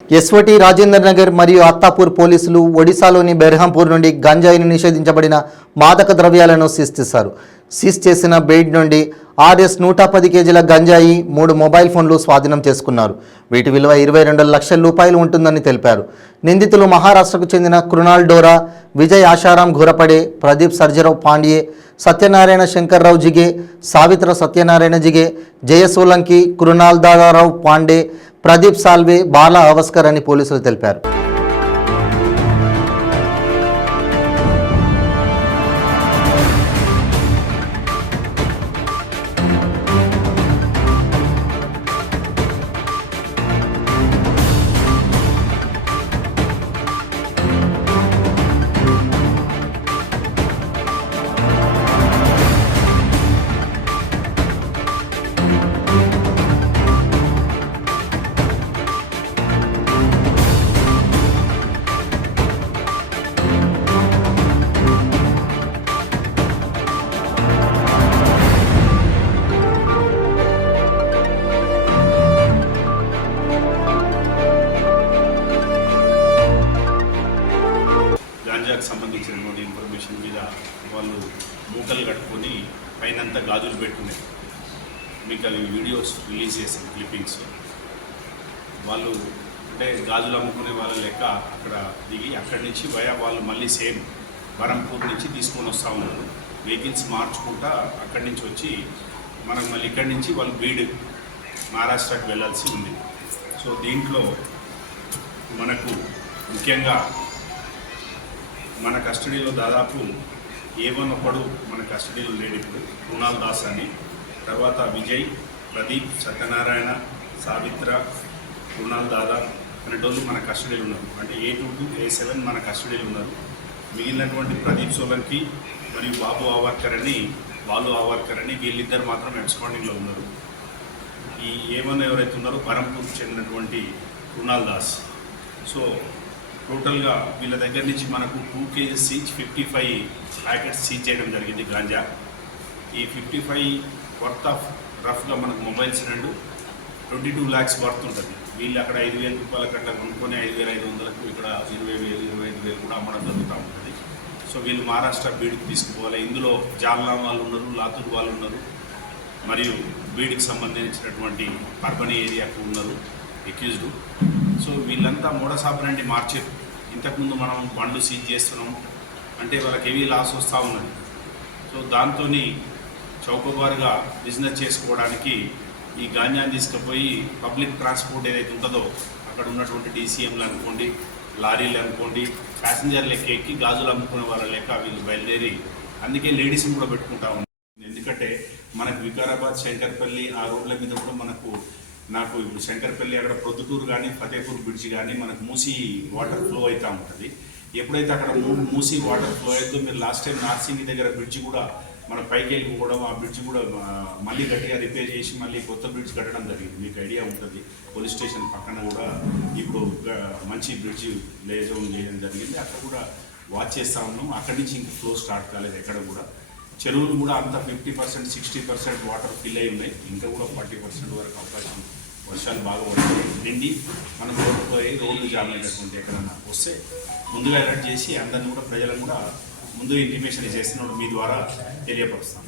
ఎస్వటి రాజేంద్ర నగర్ మరియు అత్తాపూర్ పోలీసులు ఒడిశాలోని బెర్హాంపూర్ నుండి గంజాయిని నిషేధించబడిన మాదక ద్రవ్యాలను సీజ్ చేసిన బెయిడ్ నుండి ఆర్ఎస్ 110 కేజీల గంజాయి 3 మొబైల్ ఫోన్లు స్వాధీనం చేసుకున్నారు. వీటి విలువ 22 లక్షల రూపాయలు ఉంటుందని తెలిపారు. నిందితులు మహారాష్ట్రకు చెందిన కృణాల్ డోరా, విజయ్ ఆశారాం ఘోరపడే, ప్రదీప్ సర్జరావు పాండ్యే, సత్యనారాయణ శంకర్రావు జిగే, సావిత్ర సత్యనారాయణ జిగే, జయ సోలంకి, కృణాల్ దాదారావు పాండే, ప్రదీప్ సాల్వే, బాలా అవస్కర్ అని పోలీసులు తెలిపారు. గాంజాకు సంబంధించినటువంటి ఇన్ఫర్మేషన్ మీద వాళ్ళు మూటలు కట్టుకొని పైనంతా గాజులు పెట్టుకున్నారు. మీకు అవి వీడియోస్ రిలీజ్ చేసిన క్లిప్పింగ్స్. వాళ్ళు అంటే గాజులు అమ్ముకునే వాళ్ళ లెక్క అక్కడ దిగి అక్కడి నుంచి వాళ్ళు మళ్ళీ సేమ్ బరంపూర్ నుంచి తీసుకొని వస్తూ ఉన్నారు. వెహికల్స్ మార్చుకుంటా అక్కడి నుంచి వచ్చి మనం మళ్ళీ ఇక్కడి నుంచి వాళ్ళు బీడ్ మహారాష్ట్రకి వెళ్ళాల్సి ఉంది. సో దీంట్లో మనకు ముఖ్యంగా మన కస్టడీలో దాదాపు A1 ఒకడు మన కస్టడీలో లేడు ఇప్పుడు, కృణాల్ దాస్ అని. తర్వాత విజయ్, ప్రదీప్, సత్యనారాయణ, సావిత్ర, కృణాల్ దాదా అనేటోళ్ళు మన కస్టడీలో ఉన్నారు. అంటే A2 to A7 మన కస్టడీలో ఉన్నారు. మిగిలినటువంటి ప్రదీప్ సోలంకి మరియు బాలు ఆవర్కర్ అని వీళ్ళిద్దరు మాత్రం ఎబ్స్కాండింగ్లో ఉన్నారు. ఈ A1 ఎవరైతే ఉన్నారో బరంపూర్కి చెందినటువంటి కృణాల్ దాస్. సో టోటల్గా వీళ్ళ దగ్గర నుంచి మనకు 2 kgs ఈచ్ 55 ప్యాకెట్స్ సీజ్ చేయడం జరిగింది గాంజా. ఈ 55 వర్త్ ఆఫ్ రఫ్గా మనకు మొబైల్స్ 22 lakhs వర్త్ ఉంటుంది. వీళ్ళు అక్కడ 5,000 రూపాయల కట్ట కొనుక్కొని 5,500కు ఇక్కడ 20,000 25,000 కూడా అమ్మడం జరుగుతూ ఉంటుంది. సో వీళ్ళు మహారాష్ట్ర బీడ్కి తీసుకుపోవాలి. ఇందులో జాల్నా వాళ్ళు ఉన్నారు, లాతూర్ వాళ్ళు ఉన్నారు, మరియు బీడ్కి సంబంధించినటువంటి పర్బనీ ఏరియాకు ఉన్నారు ఎక్యూజ్డ్. సో వీళ్ళంతా మూడసాపరండి మార్చారు. ఇంతకుముందు మనం బండ్లు సీజ్ చేస్తున్నాం అంటే వాళ్ళకి హెవీ లాస్ వస్తూ ఉన్నది. సో దాంతో చౌకబారుగా బిజినెస్ చేసుకోవడానికి ఈ గాంజాని తీసుకుపోయి పబ్లిక్ ట్రాన్స్పోర్ట్ ఏదైతే ఉంటుందో అక్కడ ఉన్నటువంటి DCMలు అనుకోండి, లారీలు అనుకోండి, ప్యాసింజర్లు ఎక్కి గాజులు అమ్ముకునే వాళ్ళ లెక్క వీళ్ళు బయలుదేరి అందుకే లేడీస్ని కూడా పెట్టుకుంటా ఉన్నారు. ఎందుకంటే మనకు వికారాబాద్, శంకర్పల్లి ఆ రోడ్ల మీద కూడా నాకు ఇప్పుడు శంకర్పల్లి అక్కడ ప్రొద్దుటూరు కానీ ఫతేపూర్ బ్రిడ్జ్ కానీ మనకు మూసీ వాటర్ ఫ్లో అవుతూ ఉంటుంది. ఎప్పుడైతే అక్కడ మూసీ వాటర్ ఫ్లో అవుతుందో, మీరు లాస్ట్ టైం నార్సింగి దగ్గర బ్రిడ్జ్ కూడా మన పైకి వెళ్ళిపోవడం, ఆ బ్రిడ్జ్ కూడా మళ్ళీ గట్టిగా రిపేర్ చేసి మళ్ళీ కొత్త బ్రిడ్జ్ కట్టడం జరిగింది. మీకు ఐడియా ఉంటుంది. పోలీస్ స్టేషన్ పక్కన కూడా ఇప్పుడు మంచి బ్రిడ్జ్ లేజౌన్ చేయడం జరిగింది. అక్కడ కూడా వాచ్ చేస్తూ ఉన్నాం. అక్కడి నుంచి ఇంక ఫ్లో స్టార్ట్ కాలేదు ఎక్కడ కూడా. చెరువులు కూడా అంత 50% 60% వాటర్ ఫిల్ అయి ఉన్నాయి. ఇంకా కూడా 40% వరకు అవకాశం, వర్షాలు బాగా పడుతుంది, నిండి మనం కోల్పోయి రోడ్లు జామ్ అయినటువంటి ఎక్కడన్నా వస్తే ముందుగా అలర్ట్ చేసి అందరిని కూడా ప్రజలను కూడా ముందు ఇంటిమేషన్ చేస్తున్నప్పుడు మీ ద్వారా తెలియపరుస్తాం.